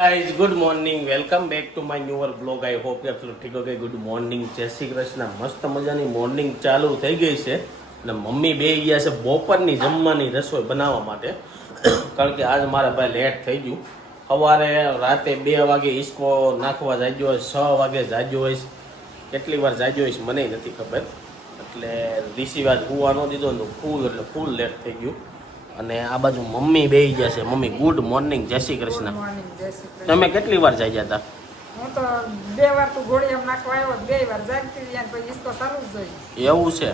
Guys good morning welcome back to my newer blog I hope કે આપ ઠીક okay good morning જય શ્રી કૃષ્ણ મસ્ત મજાની મોર્નિંગ ચાલુ થઈ ગઈ છે અને મમ્મી બેહી ગયા છે બપોરની જમવાની રસોઈ બનાવવા માટે કારણ કે આજ મારા ભાઈ લેટ થઈ ગયું સવારે રાતે 2 વાગે ઈસકો નાખવા જાગ્યો હોય 6 વાગે જાગ્યો હોય કેટલી વાર જાગ્યો હોય મને નથી ખબર એટલે ઋષિ વાત હુવા ન દીધો ને ફૂલ લેટ થઈ ગયું અને આ બાજુ મમ્મી બેહી ગયા છે મમ્મી ગુડ મોર્નિંગ જય શ્રી કૃષ્ણ તમે કેટલી વાર જાગ્યા હતા હું તો 2 વાર તો ઘોડીયામાં નાખવા આવ્યો 2 વાર જાગતી રહી અને પછી ઈસકો ચાલુ જ જોઈ એવું છે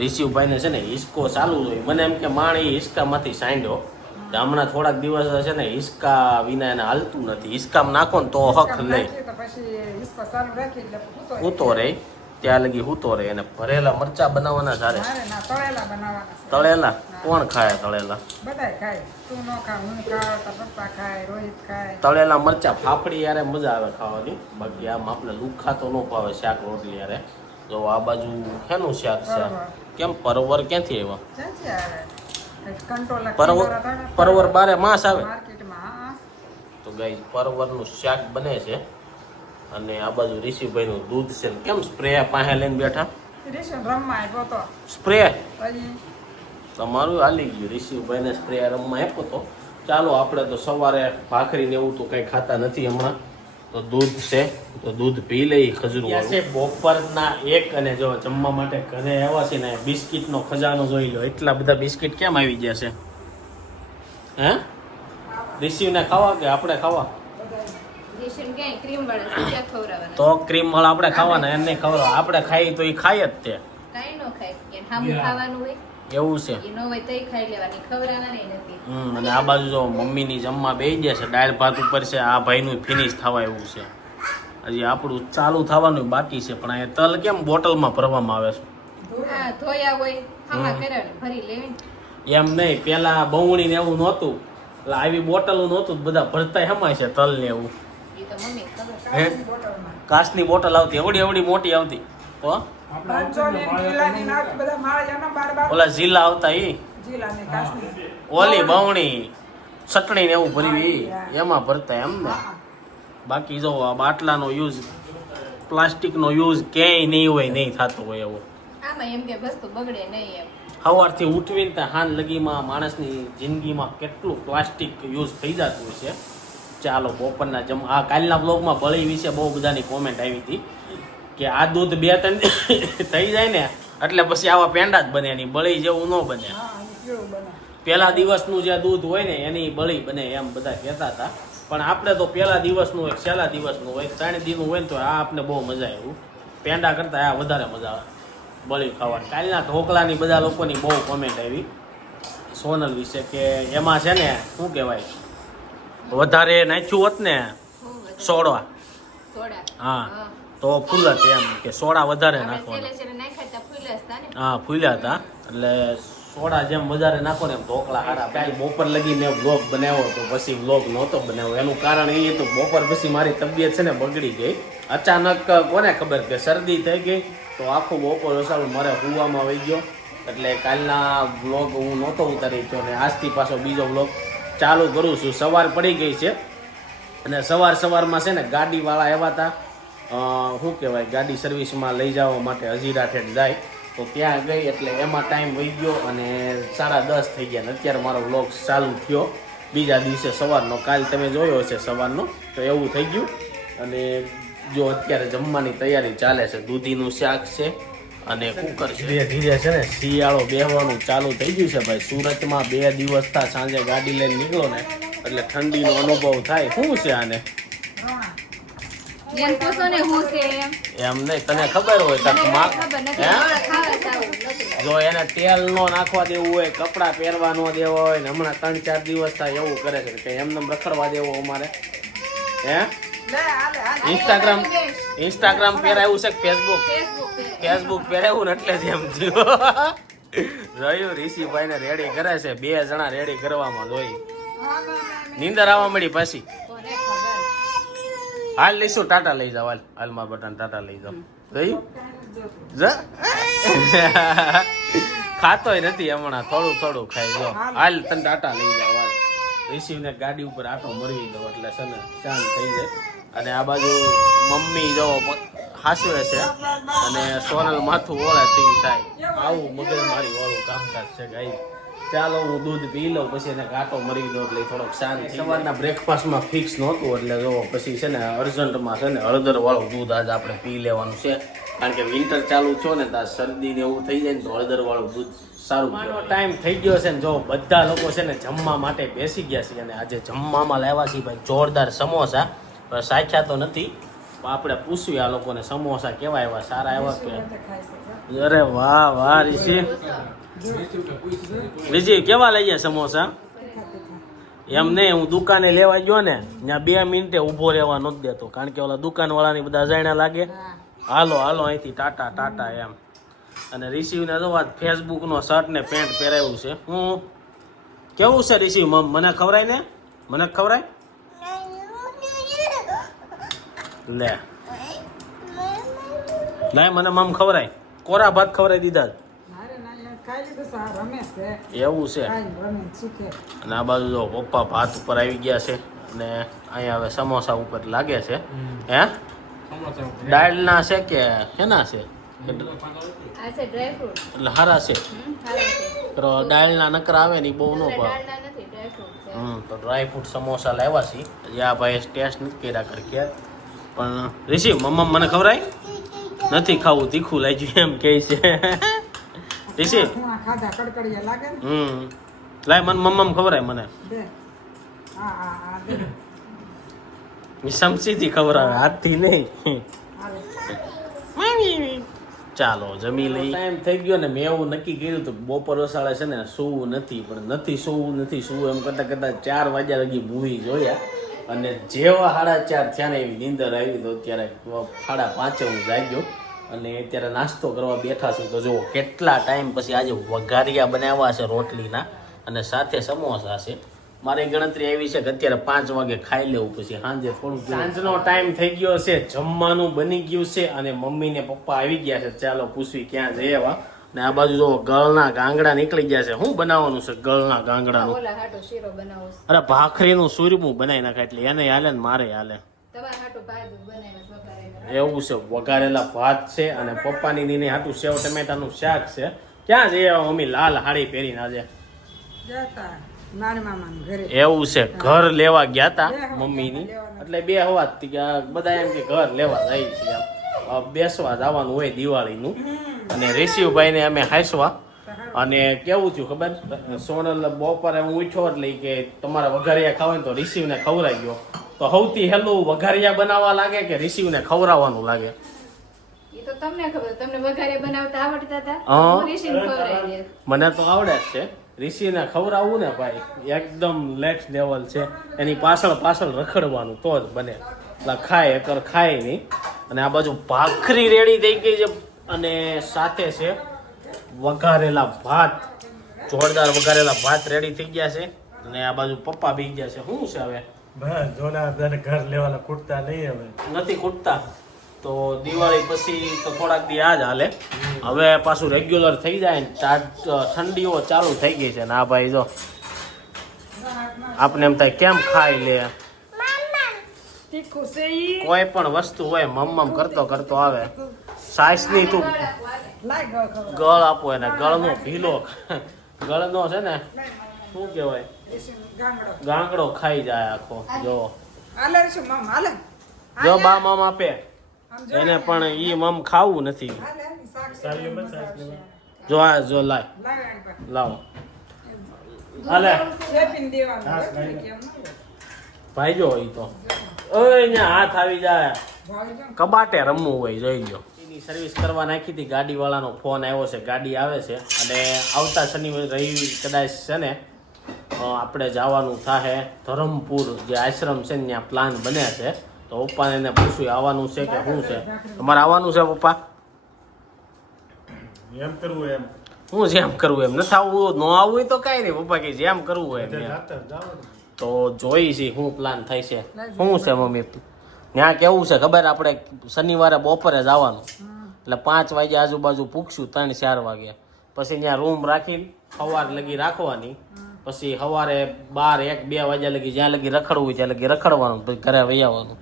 ઋષિભાઈને છે ને હિસકો ચાલુ જોઈ મને એમ કે માણી હિસકામાંથી સાંડ્યો હમણાં થોડાક દિવસ છે ને હિસકા વિના એને હાલતું નથી હિસકામાં નાખો ને તો હક લઈ પછી ઈસકો ચાલુ રાખી એટલે હૂતો રહે ત્યાં લગી હૂતો રહે અને ભરેલા મરચા બનાવવાના સારે ના તળેલા બનાવવાના તળેલા કોણ ખાય તળેલા બધાય ખાય તું ન ખા હું ખાવ તાર પપ્પા ખાય રોહિત ખાય તળેલા મરચા ફાફડી યારે મજા આવે ખાવાની બાકી આમ આપણે લુખા તો ન ભાવે શાક રોટલી યારે જો આ બાજુ શેનું શાક છે કેમ પરવર ક્યાંથી આવ્યા ક્યાંથી આવે કંટ્રોલ પરવર બારે માસ આવે માર્કેટમાં તો ગાઈસ પરવરનું શાક બને છે અને આ બાજુ ઋષિભાઈનું દૂધ છે કેમ સ્પ્રે પાસે લઈને બેઠા રેશન રમવા આવ્યો તો સ્પ્રે પછી તમારું હાલી ગયું ઋષિભાઈને સ્પ્રે રમવા આપ્યો તો ચાલો આપણે તો સવારે ભાખરીને એવું તો કંઈ ખાતા નથી હમણાં તો દૂધ છે તો દૂધ પી લઈ ખજૂર છે બપોરના 1 અને જો જમવા માટે ઘરે આવ્યા છે ને બિસ્કિટનો ખજાનો જોઈ લો એટલા બધા બિસ્કિટ કેમ આવી ગયા છે હે ઋષિને ખાવા કે આપણે ખાવા તો ક્રીમ વાળા આપણે ખાવાના એને ખવડાવ આપણે ખાઈ તો એ ખાય જ તે એવું છે અને આ બાજુ જો મમ્મીની જમવા બેસી ગયા છે દાળ ભાત ઉપર છે આ ભાઈનું ફિનિશ થવા એવું છે હજી આપણું ચાલુ થવાનું બાકી છે પણ અહીંયા તલ કેમ બોટલમાં ભરવામાં આવે છે એમ નહીં પેલા બહુણી ને એવું નહોતું એટલે આવી બોટલ નહોતું બધા ભરતા હમાય છે તલ ને એવું કાચની બોટલ આવતી એવડી મોટી આવતી તો ઓલા ઝીલા આવતા ઈ ઓલી બવણી ચટણી ને એવું ભરી એમાં ભરતા એમ ને બાકી જો આ બાટલાનો યુઝ પ્લાસ્ટિકનો યુઝ ક્યાંય નહીં હોય નહીં થતો હોય એવો સવારથી ઉઠવીને ત્યાં હાન લગીમાં માણસની જિંદગીમાં કેટલું પ્લાસ્ટિક યુઝ થઈ જતું હોય છે ચાલો બપોરના આ કાલના બ્લોગમાં બળી વિશે બહુ બધાની કોમેન્ટ આવી હતી કે આ દૂધ 2-3 થઈ જાય ને એટલે પછી આવા પેંડા જ બને નહીં બળી જેવું ન બને પહેલા દિવસનું જે દૂધ હોય ને એની બળી બને એમ બધા કહેતા હતા પણ આપણે તો પહેલા દિવસનું હોય છેલ્લા દિવસનું હોય 3 દિનનું હોય ને તો આ આપણે બહુ મજા આવ્યું પેંડા કરતાં આ વધારે મજા આવે બળી ખાવાની કાલના ઢોકળાની બધા લોકોની બહુ કોમેન્ટ આવી સોનલ વિશે કે એમાં છે ને શું કહેવાય વધારે નાખ્યું હોત ને સોડા હા તો ફૂલત એમ કે સોડા વધારે નાખવાના હા ફૂલ્યા હતા એટલે સોડા જેમ વધારે નાખો ને એમ ઢોકળા સારા કાલ બપોર લગી મેં વ્લોગ બનાવ્યો તો પછી વ્લોગ નહોતો બનાવ્યો એનું કારણ એ હતું બપોર પછી મારી તબિયત છે ને બગડી ગઈ અચાનક કોને ખબર કે શરદી થઈ ગઈ તો આખું બપોર ઓસાળું મારે હુવામાં વહી ગયો એટલે કાલના વ્લોગ હું નહોતો ઉતારી ગયો અને આજથી પાછો બીજો વ્લોગ ચાલુ કરું છું સવાર પડી ગઈ છે અને સવારમાં છે ને ગાડીવાળા આવ્યા હતા શું કહેવાય ગાડી સર્વિસમાં લઈ જવા માટે હજીરા ઠેઠ જાય તો ત્યાં ગઈ એટલે એમાં ટાઈમ વહી ગયો અને 10:30 થઈ ગયા ને અત્યારે મારો વ્લોગ ચાલુ થયો બીજા દિવસે સવારનો કાલ તમે જોયો હશે સવારનો તો એવું થઈ ગયું અને જો અત્યારે જમવાની તૈયારી ચાલે છે દૂધીનું શાક છે અને કુકર ધીરે ધીરે છે ને શિયાળો બેહવાનું ચાલુ થઈ ગયું છે ભાઈ સુરતમાં 2 દિવસ થા સાંજે ગાડી લઈને નીકળો ને એટલે ઠંડીનો અનુભવ થાય શું છે આને એમ નહીં તને ખબર હોય જો એને તેલ નો નાખવા દેવું હોય કપડા પહેરવા ન દેવા હોય ને હમણાં 3-4 દિવસ થાય એવું કરે છે કે એમને રખડવા દેવો અમારે હે ઇન્સ્ટાગ્રામ પહેરાયું છે ફેસબુક પહેરાયું ને એટલે જ એમ રહ્યું ઋષિભાઈ ને રેડી કરે છે 2 જણા રેડી કરવામાં જોઈ નીંદર આવવા મળી પાછી હાલ લઈશું ટાટા લઈ જાવ હાલ માં બટન ટાટા લઈ જાવ ખાતોય નથી હમણાં થોડું ખાઈ જો હાલ તને ટાટા લઈ જાવ હાલ રિસીવને ગાડી ઉપર આટો મરવી દો એટલે છે ને શાંત થઈ જાય. અને આ બાજુ મમ્મી જો હાસવે છે અને સોનલ માથું ઓળે તે થાય. આવું મગજમારી વાળું કામકાજ છે ગાઈ. ચાલો હું દૂધ પી લઉં પછી એને કાંટો મરી દો એટલે થોડોક શાંત. સવારના બ્રેકફાસ્ટમાં ફિક્સ નહોતું એટલે જો પછી છે ને અર્જન્ટમાં છે ને હળદર વાળું દૂધ આજે આપણે પી લેવાનું છે. કારણ કે વિન્ટર ચાલુ થયો ને ત્યાં શરદી ને એવું થઈ જાય ને તો હળદર વાળું દૂધ સારું. ટાઈમ થઈ ગયો છે ને જો બધા લોકો છે ને જમવા માટે બેસી ગયા છે અને આજે જમવામાં લાવ્યા છીએ ભાઈ જોરદાર સમોસા. સાખ્યા તો નથી પણ આપણે પૂછ્યું આ લોકોને સમોસા કેવા આવ્યા, સારા આવ્યા કે? અરે વાહ વાહ ઋષિ, ઋષિ કેવા લઈ ગયા સમોસા? એમ નહીં, હું દુકાને લેવા ગયો ને ત્યાં 2 મિનિટે ઊભો રહેવા નથી દેતો કારણ કે ઓલા દુકાનવાળાની બધા અજાણ્યા લાગે. હાલો હાલો અહીંથી ટાટા ટાટા એમ. અને રિસીવને તો વાત ફેસબુકનો શર્ટ ને પેન્ટ પહેરાવ્યું છે. હું કેવું છે રિસીવ? મને ખવરાય ને? મને ખવરાય લે લે મને મમ ખવરાય. કોરા ભાત ખવરાઈ દીધા. એવું છે. અને આ બાજુ જો પપ્પા ભાત ઉપર આવી ગયા છે અને અહીંયા હવે સમોસા ઉપર લાગે છે. હે દાળના છે કે શેના છે? એટલે હારા છે. દાળના નકરા આવે ને એ બહુ ન ભાવે. તો ડ્રાયફ્રૂટ સમોસા લાવ્યા છીએ. હજી આ ભાઈ ટેસ્ટ નથી કર્યા કરકે પણ રિશી મમ્મા મને ખવરાય નથી ખાવું, તીખું લાગ્યું એમ કે છે. રિશી લાય મને મમ્મા ખવરાય મને સમસીથી ખવરાવે હાથથી નહીં. ચાલો જમી લઈ. ટાઈમ થઈ ગયો ને મેં એવું નક્કી કર્યું હતું બપોર વસાળે છે ને સૂવું નથી પણ નથી સૂવું એમ કરતાં 4 વાગ્યા લગી મૂવી જોયા અને જેવા 4:30 થયા ને એવી નીંદર આવી તો અત્યારે 5:30 હું જાગ્યો અને અત્યારે નાસ્તો કરવા બેઠા છું. તો જુઓ કેટલા ટાઈમ પછી આજે વઘારિયા બનાવ્યા છે રોટલીના અને સાથે સમોસા છે. મારી ગણતરી એવી છે કે અત્યારે 5 વાગે ખાઈ લેવું પછી સાંજે થોડું. સાંજનો ટાઈમ થઈ ગયો છે, જમવાનું બની ગયું છે અને મમ્મી ને પપ્પા આવી ગયા છે. ચાલો પૂછવી ક્યાં જઈ આવ્યા. ને આ બાજુ જો ગળના ગાંગડા નીકળી ગયા છે. શું બનાવવાનું છે ગળના ગાંગડાનું? અરે ભાખરીનું સૂરમું બનાવી નાખે એટલે એને હાલે ને મારે હાલે. એવું છે, વઘારેલા ભાત છે અને પપ્પાની દીની હાટું સેવ ટમેટાનું શાક છે. ક્યાં જઈ આવ્યા મમ્મી લાલ હાડી પહેરીને આજે? એવું છે, ઘર લેવા ગયા તા મમ્મીની એટલે 2 હવાથી બધા એમ કે ઘર લેવા જાય છે એમ બેસવા જવાનું હોય દિવાળીનું. અને રિશિવભાઈને અમે હાંસવા અને કેવું થયું ખબર? સોનલ બપોરે હું ઉઠ્યો એટલે કે તમારા વઘારિયા ખાવા તો રિશિવને ખવડાવી ગયો. તો સૌથી હેલું વઘારિયા બનાવવા લાગે કે રિશિવને ખવડાવવાનું લાગે? મને તો આવડે જ છે. રિશિને ખવડાવવું ને ભાઈ એકદમ નેક્સ્ટ લેવલ છે. એની પાછળ રખડવાનું તો જ બને. એટલે ખાય નહીં. અને આ બાજુ ભાખરી રેડી થઈ ગઈ છે અને સાથે છે વઘારેલા ભાત. જોરદાર વઘારેલા ભાત રેડી થઈ ગયા છે અને આ બાજુ પપ્પા બી ગયા છે. શું છે હવે? ઘર લેવાના ખૂટતા નહીં, હવે નથી ખૂટતા તો દિવાળી પછી તો થોડાક દી આ જ હાલે. હવે પાછું રેગ્યુલર થઈ જાય ને ઠંડીઓ ચાલુ થઈ ગઈ છે ને આ ભાઈ જો આપણે એમ થાય કેમ ખાઈ લે. કોઈ પણ વસ્તુ હોય મમ્મમ કરતો આવે. સાઈસની તું ગળ આપો એને, ગળનો ભીલો ગળનો છે ને શું કહેવાય ગાંગડો ખાઈ જાય આખો. જો બા મમ આપે એને પણ ઈ મમ ખાવું નથી. જો આ જો લાવો હાલે ભાઈ જો ઈ તો અહીંયા હાથ આવી જાય. કબાટે રમવું હોય જોઈ લો. એની સર્વિસ કરવા નાખી હતી, ગાડીવાળાનો ફોન આવ્યો છે, ગાડી આવે છે અને આવતા શનિવાર રવિ કદાચ છે ને આપણે જવાનું થાય ધરમપુર જે આશ્રમ છે ને ત્યાં પ્લાન બન્યા છે. તો પપ્પાને એને પૂછ્યું આવવાનું છે કે શું છે? તમારે આવવાનું છે પપ્પા? એમ કરવું એમ હું જેમ કરવું એમ નથી આવવું, ન આવવું હોય તો કાંઈ નહીં પપ્પા કે જેમ કરવું હોય એમ. તો જોઈ છે શું પ્લાન થાય છે. શું છે મમ્મી ત્યાં કેવું છે ખબર? આપણે શનિવારે બપોરે જવાનું એટલે 5 વાગે આજુબાજુ પૂછશું 3-4 વાગે પછી ત્યાં રૂમ રાખીને સવાર લગી રાખવાની. પછી સવારે 12, 1, 2 વાગ્યા લગી જ્યાં લગી રખડવું હોય ત્યાં લગી રખડવાનું, પછી ઘરે વહી આવવાનું.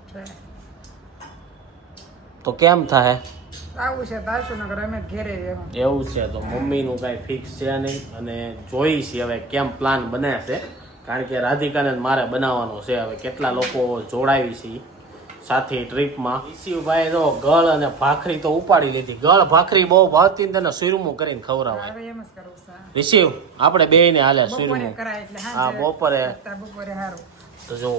તો કેમ થાય? આવું છે તો આવશું નકર અમે જ ઘેરે રહેવું. એવું છે તો મમ્મીનું કાંઈ ફિક્સ છે નહીં, અને જોઈ છે હવે કેમ પ્લાન બને છે, કારણ કે રાધિકાને જ મારે બનાવવાનો છે. હવે કેટલા લોકો જોડાવી છે સાથે ટ્રીપમાં. ઈસીભાઈ જો ગળ અને ભાખરી તો ઉપાડી લીધી. ગળ ભાખરી બહુ ભાવતી ને તેને સુરમું કરીને ખવડાવાય. હવે એમ જ કરવું છે. રિસીવ આપણે બેયને હાલે બપોરે સુરમું. કરાય એટલે હા હાંજે બપોરે બપોરે હારું. તો જો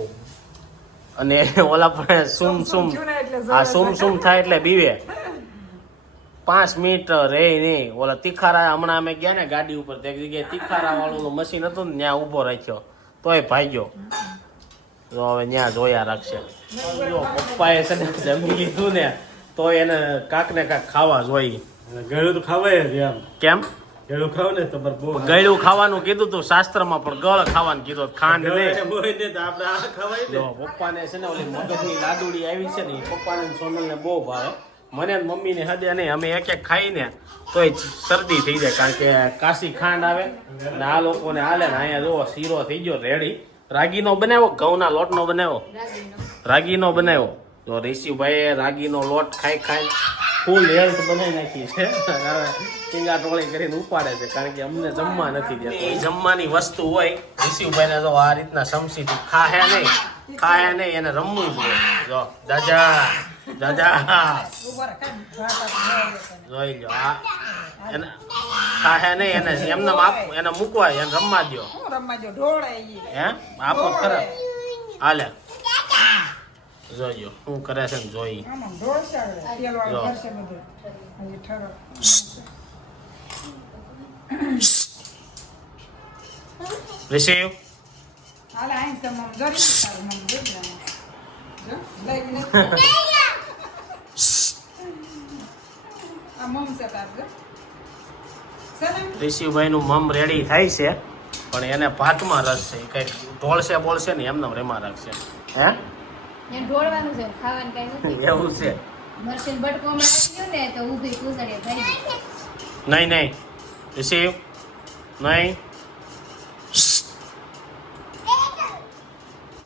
અને ઓલા પણ સુમ સુમ થયું ને એટલે આ જોવે સુમ છે. સુમ થાય એટલે બીવે. 5 મિનિટ રે નહીં. ઓલા તીખારા હમણાં અમે ગયા ને ગાડી ઉપર, તે જગ્યાએ તીખારા વાળું મશીન હતું ને ત્યાં ઊભો રાખ્યો તોય ભાગ્યો. તો હવે ત્યાં જોયા રાખશે. જો પપ્પાએ છે ને જમી લીધું ને તો એને કાંક ને કાંક ખાવા જોઈએ. ગળું તો ખવાય જ એમ. કેમ? ગળું ખાવ ને તમારે બહુ ગળ્યું ખાવાનું કીધું તું શાસ્ત્રમાં, પણ ગળ ખાવાનું કીધું, ખાંડ નહીં. એમ હોય ને તો આપણે આ ખવાય ને. જો પપ્પાને છે ને ઓલી મગજની લાડુડી આવી છે ને એ પપ્પાને ને સોનલને બહુ ભાવે. મને ને મમ્મીને હદે નહીં, અમે એક એક ખાઈને તોય શરદી થઈ જાય, કારણ કે કાશી ખાંડ આવે અને આ લોકોને હાલે ને. અહીંયા જો શીરો થઈ ગયો રેડી. રાગીનો બનાવ્યો, ઘઉંના લોટનો બનાવ્યો, રાગીનો બનાવ્યો. તો ઋષિભાઈએ રાગીનો લોટ ખાઈ ખાઈ ફૂલ હેલ્થ બનાવી નાખી છે. હવે ટીંગા ટોળી કરીને ઉપાડે છે, કારણ કે અમને જમવા નથી દેતા. એ જમવાની વસ્તુ હોય ઋષિભાઈને જો આ રીતના સમસીથી ખાહે નહીં એને રમવું જોઈએ. જો દાદા દાદા ઉભો રહે, કાંઈ ભાત આપી જોઈ લો આ એને ખાહે નહીં, એને એમને એને મૂકવા, એને રમવા દ્યો. હું રમવા જો ઢોળાય ઈ. હે આપો ખરા હાલે. જોઈજો શું કરે છે ને જોઈ. આમાં ઢોળશે હવે. તેલવાળું જો. કરશે બધું. હજી ઠરો. રિસીવ હાલે આઈને તો મમ જરી તારું મમ જોઈ લેવાનું. જો, લઈ ગઈ ને. આ મમ છે તાર જો. છે ને? ઋષિભાઈ નું મમ રેડી થાય છે, પણ એને ભાતમાં રસ છે. કઈક ઢોળશે બોલશે ને એમને રેમાં રાખશે. હે ને ઢોળવાનું છે, ખાવાનું કઈ નથી. એવું છે? મરચીને બટકોમાં આવી ગયું ને તો ઊભી કુસળીએ થઈ ગઈ. નહીં રિસીવ નહીં